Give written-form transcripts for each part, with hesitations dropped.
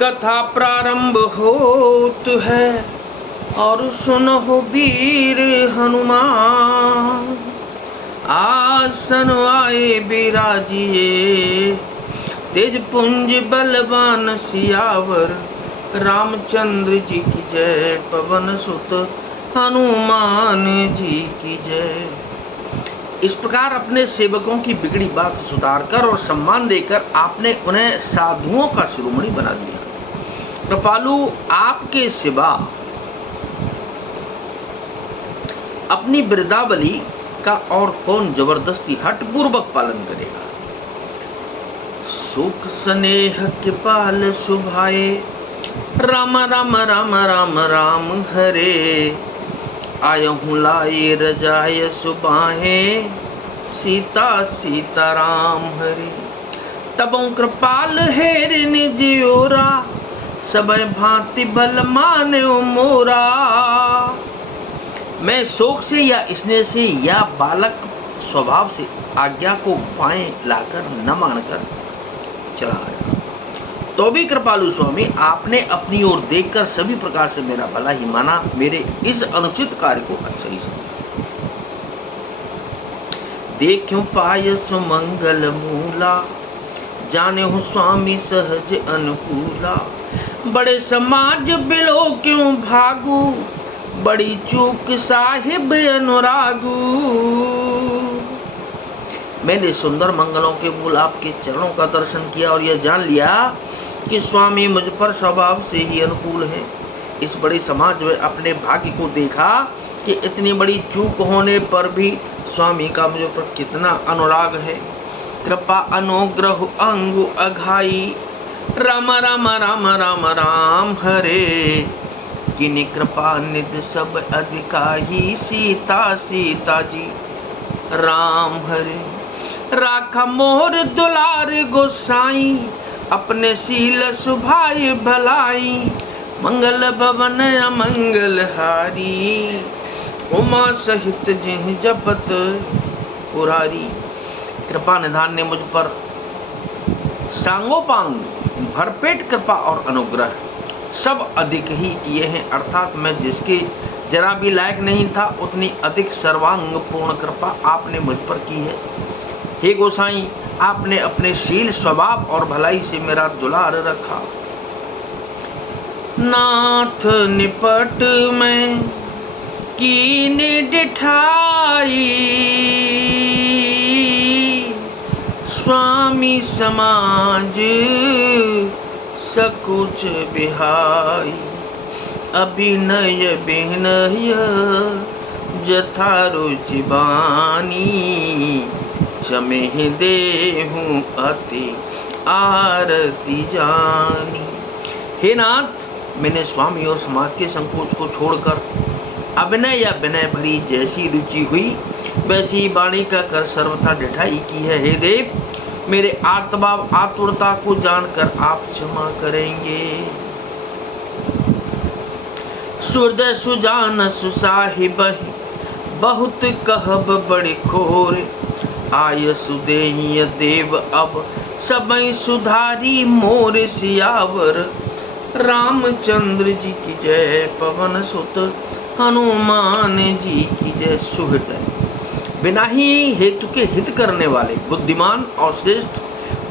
कथा प्रारंभ होत है और सुनो वीर हनुमान। आसन आए बिराजिए तेज पुंज बलवान सियावर। रामचंद्र जी की जय, पवन सुत हनुमान जी की जय। इस प्रकार अपने सेवकों की बिगड़ी बात सुधारकर और सम्मान देकर आपने उन्हें साधुओं का शिरोमणि बना दिया। कृपालु, आपके सिवा अपनी वृद्धावली का और कौन जबरदस्ती हठपूर्वक पालन करेगा। सुख स्नेह कृपाल सुभाए, राम राम राम राम राम हरे। आयहूँ लाए रजाय सुबाहे, सीता सीता राम हरे। तबों कृपाल हेर निज ओरा, सबय भांति बल माने मोरा। मैं शोक से या स्नेह से या बालक स्वभाव से आज्ञा को पाए लाकर न मानकर चला आया। तो भी कृपालु स्वामी, आपने अपनी ओर देखकर सभी प्रकार से मेरा भला ही माना, मेरे इस अनुचित कार्य को अच्छा ही समझा। देखूं पाय सुमंगल मूला, जाने हूँ स्वामी सहज अनुकूला। बड़े समाज बिलो क्यों भागू, बड़ी चूक साहिब अनुरागू। मैंने सुंदर मंगलों के मूल आपके चरणों का दर्शन किया और यह जान लिया कि स्वामी मुझ पर स्वभाव से ही अनुकूल हैं। इस बड़े समाज में अपने भाग्य को देखा कि इतनी बड़ी चूक होने पर भी स्वामी का मुझ पर कितना अनुराग है। कृपा अनुग्रह अंगु अघाई, राम राम राम राम राम हरे। किन्हीं कृपा निधि सब अधिकाही, सीता सीता जी राम हरे। राखा मोर दुलार गोसाई, अपने शील सुभाई भलाई। मंगल भवन अमंगल हारी, उमा सहित जिह जपत पुरारी। कृपा निधान ने मुझ पर सांगोपांग भरपेट कृपा और अनुग्रह सब अधिक ही किए हैं, अर्थात मैं जिसके जरा भी लायक नहीं था उतनी अधिक सर्वांग पूर्ण कृपा आपने मुझ पर की है। हे गोसाई, आपने अपने शील स्वभाव और भलाई से मेरा दुलार रखा। नाथ निपट में कीन डिठाई, स्वामी समाज सकुच बिहाई। अभिनय विनय जथा रुचि बानी, चमेह देहूं अति आरती जानी। हे नाथ, मैंने स्वामी और समाज के संकोच को छोड़कर अभिनय या विनय भरी जैसी रुचि हुई वैसी वाणी का कर सर्वथा डिठाई की है। हे देव, मेरे आर्तभाव आतुरता को जानकर आप क्षमा करेंगे। सुहृदय सुजान सुसाहिब, बहुत कहब बड़े खोर। आय सुदेय देव अब सबई सुधारी, मोर सियावर। रामचंद्र जी की जय, पवन सुत हनुमान जी की जय। सुहृदय, बिना ही हेतु के हित करने वाले बुद्धिमान और श्रेष्ठ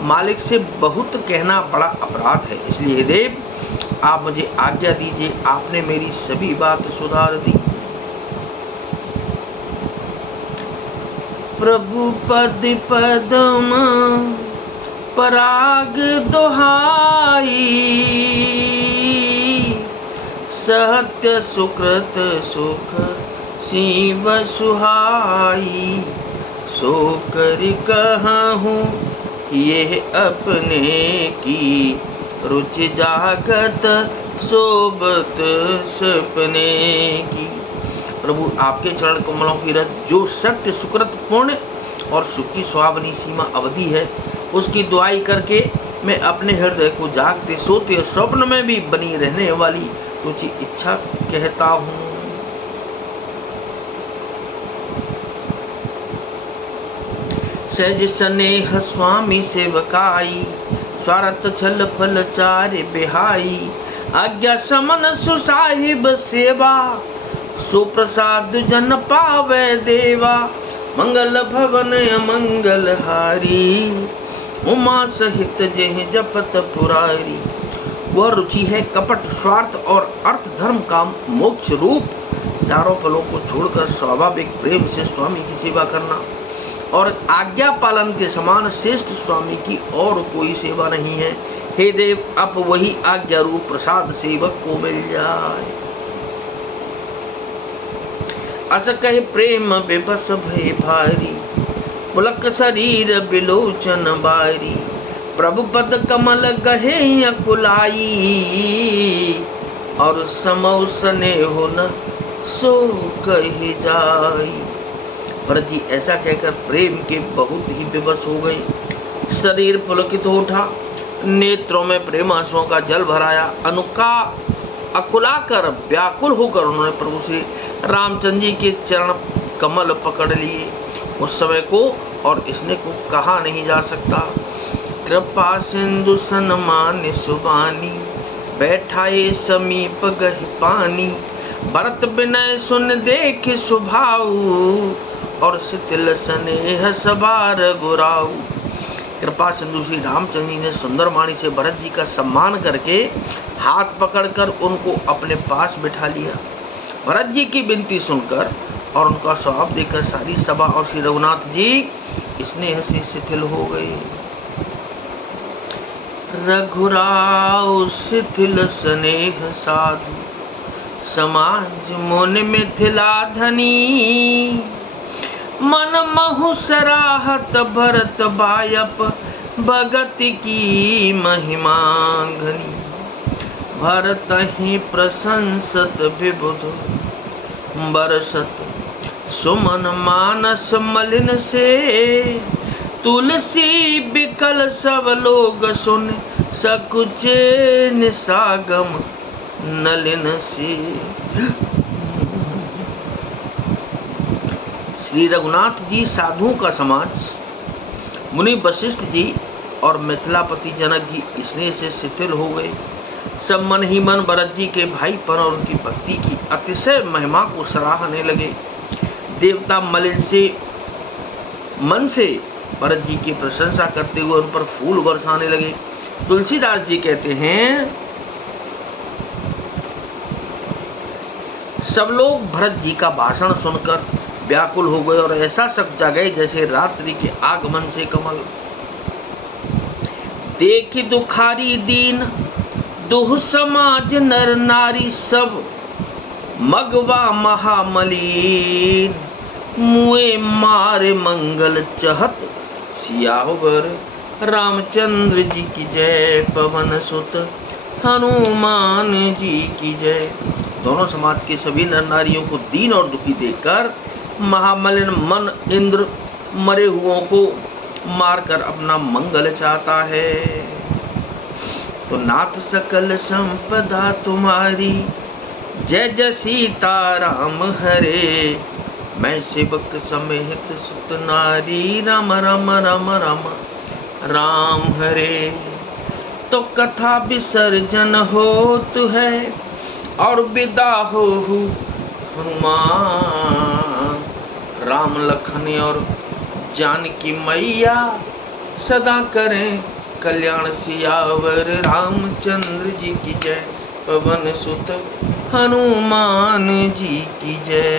मालिक से बहुत कहना बड़ा अपराध है। इसलिए देव, आप मुझे आज्ञा दीजिए। आपने मेरी सभी बात सुधार दी। प्रभु पद पदम पराग दोहाई, सत्य सुकृत सुख शिव सुहाई। सो कर कहूँ ये अपने की, रुचि जागत सोबत सपने की। प्रभु, आपके चरण कमलों की रज जो सत्य सुकृत पुण्य और सुख की सुहावनी सीमा अवधि है, उसकी दुआई करके मैं अपने हृदय को जागते सोते और स्वप्न में भी बनी रहने वाली रुचि इच्छा कहता हूँ। सहज स्नेह स्वामी सेवकाई, स्वार्थ छल फल चार बिहाई, आज्ञा समन सुसाहिब सेवा, सुप्रसाद जन पावे देवा, मंगल भवन अमंगल हारी, उमा सहित जेह जपत पुरारी। वह रुचि है कपट, स्वार्थ और अर्थ, धर्म, काम, मोक्ष रूप चारों फलों को छोड़कर स्वाभाविक प्रेम से स्वामी की सेवा करना, और आज्ञा पालन के समान श्रेष्ठ स्वामी की और कोई सेवा नहीं है। हे देव, अब वही आज्ञा रूप प्रसाद सेवक को मिल जाए। अस कहे प्रेम बेबस भय भारी, पुलक शरीर बिलोचन बारी, प्रभु पद कमल गहे अकुलाई, और समौ स्नेह न सो कही जाई। भरत जी ऐसा कहकर प्रेम के बहुत ही विवश हो गए। शरीर पुलकित हो उठा, नेत्रों में प्रेम आंसुओं का जल भराया। अकुलाकर व्याकुल होकर उन्होंने प्रभु से रामचंद्र जी के चरण कमल पकड़ लिए। उस समय को और इसने को कहा नहीं जा सकता। कृपा सिंधु सन्मान सुबानी, बैठाए समीप गहि पानी, भरत विनय सुन देख सुभाऊ, और शिथिल स्नेह सबार गुराऊ। कृपा सिंधु श्री रामचंद्र जी ने सुंदर वाणी से भरत जी का सम्मान करके हाथ पकड़कर उनको अपने पास बिठा लिया। भरत जी की विनती सुनकर और उनका स्वभाव देखकर सारी सभा और श्री रघुनाथ जी स्नेह से शिथिल हो गए। रघुराव शिथिल स्नेह साधु, समाज मुन मिथिला धनी, मन महु सराहत भरत बायप, भगत की महिमा घनी, भरत ही प्रशंसत विबुध, बरसत सुमन मानस मलिन से, तुलसी बिकल सब लोग सुन, सकुचे निसागम नलिन से। श्री रघुनाथ जी साधुओं का समाज, मुनि वशिष्ठ जी और मिथिलापति जनक जी स्नेह से शिथिल हो गए। सब मन ही मन भरत जी के भाईपन और उनकी भक्ति की अतिशय महिमा को सराहने लगे। देवता मलिन से मन से भरत जी की प्रशंसा करते हुए उन पर फूल बरसाने लगे। तुलसीदास जी कहते हैं, सब लोग भरत जी का भाषण सुनकर व्याकुल हो गए और ऐसा शक जागे जैसे रात्रि के आगमन से कमल। देखी दुखारी दीन दुह समाज नर नारी, सब मगवा महामलीन, मुए मारे मंगल चहत, सियावर रामचंद्र जी की जय, पवन सुत हनुमान जी की जय। दोनों समाज के सभी नर नारियों को दीन और दुखी देखकर महामलिन मन इंद्र मरे हुओं को मारकर अपना मंगल चाहता है। तो नाथ सकल संपदा तुम्हारी, जय जय सीताराम हरे, मैं सेवक समेत सुत नारी, राम राम राम राम राम हरे। तो कथा विसर्जन होत है और विदा हो हनुमान, राम लखन और जानकी मैया सदा करें कल्याण, सियावर रामचंद्र जी की जय, पवन सुत हनुमान जी की जय।